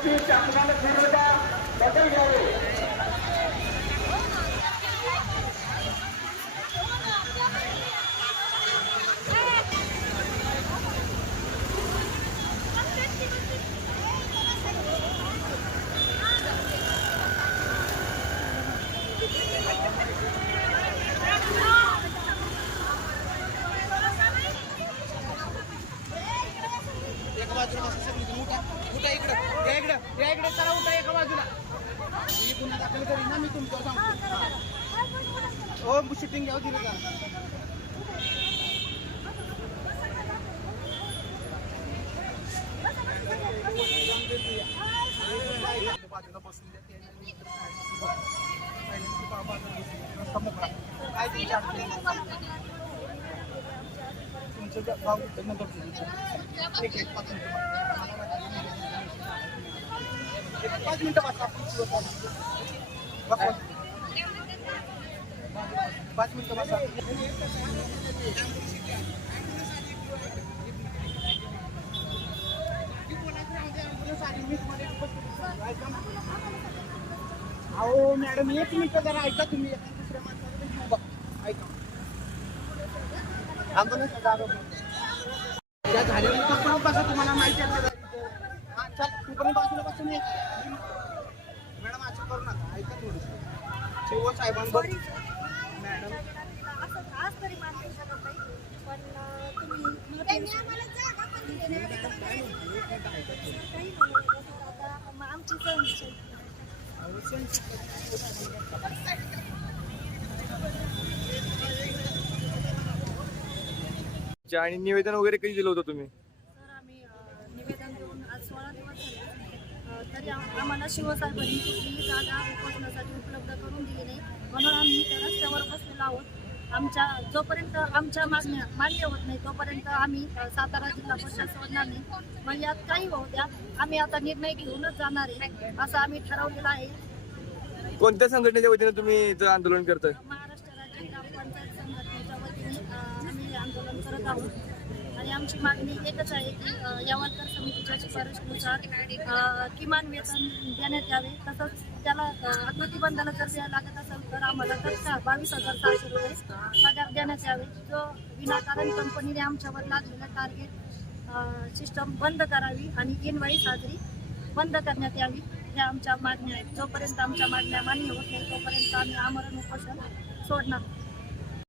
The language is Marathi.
वरती शासनाने फिरवता बदल घ्यावे एका बाजूला बसा सगळी तुम्ही उठा उठा इकडं. या इकडं. या इकडे. चला उठा एका बाजूला. मी पुन्हा दाखल करीन ना मी तुमचं सांगतो. हा. शूटिंग घ्यावं दिलं का बाजूला बसून काय तुमची आहे? कुठं नंबर तुमचं एक एक पाच मिनिटं पाच मिनिटं बसा पाच मिनिटं बसा अहो मॅडम एक मिनिटं जरा ऐका तुम्ही. दुसऱ्या माणसाला ऐका. ॲम्ब्युलन्स त्या झाल्यानंतर पण तुम्हाला माहिती आहे का? हा चल तू पण बाजूला बसून ये मॅडम असं करू नका. ऐका थोडंसं शिव साहेबांवर मॅडम. आणि निवेदन वगैरे कधी दिलं होतं तुम्ही तर आम्ही अं, निवेदन दिवस झाले तरी आम्हाला शिवसाहेबांनी कुठलीही जागा उपोषणासाठी उपलब्ध करून दिली नाही. म्हणून आम्ही रस्त्यावर बसलेलो आहोत. आमच्या जोपर्यंत आमच्या मागण्या मान्य होत नाही तोपर्यंत आम्ही सातारा जिल्हा परिषद सोडणार नाही मग यात काही होऊ द्या. आम्ही आता निर्णय घेऊनच जाणार आहे असं आम्ही ठरवलेलं आहे. कोणत्या संघटनेच्या वतीने तुम्ही आंदोलन करताय? महाराष्ट्र राज्य ग्रामपंचायत संघटनेच्या वतीने आम्ही आंदोलन करत आहोत. आणि आमची मागणी एकच आहे की अं, यावलकर समितीच्या शिफारशीनुसार किमान वेतन देण्यात यावे. तसंच त्याला अं, जर लागत असेल तर आम्हाला तत्काळ बावीस हजार सहाशे रुपये पगार देण्यात यावे. जो विनाकारण कंपनीने आमच्यावर लागलेला टार्गेट सिस्टम बंद करावी आणि इनवाईस हाजरी बंद करण्यात यावी ह्या आमच्या मागण्या आहेत. जोपर्यंत आमच्या मागण्या मान्य होत नाही तोपर्यंत आम्ही आमरण उपोषण सोडणार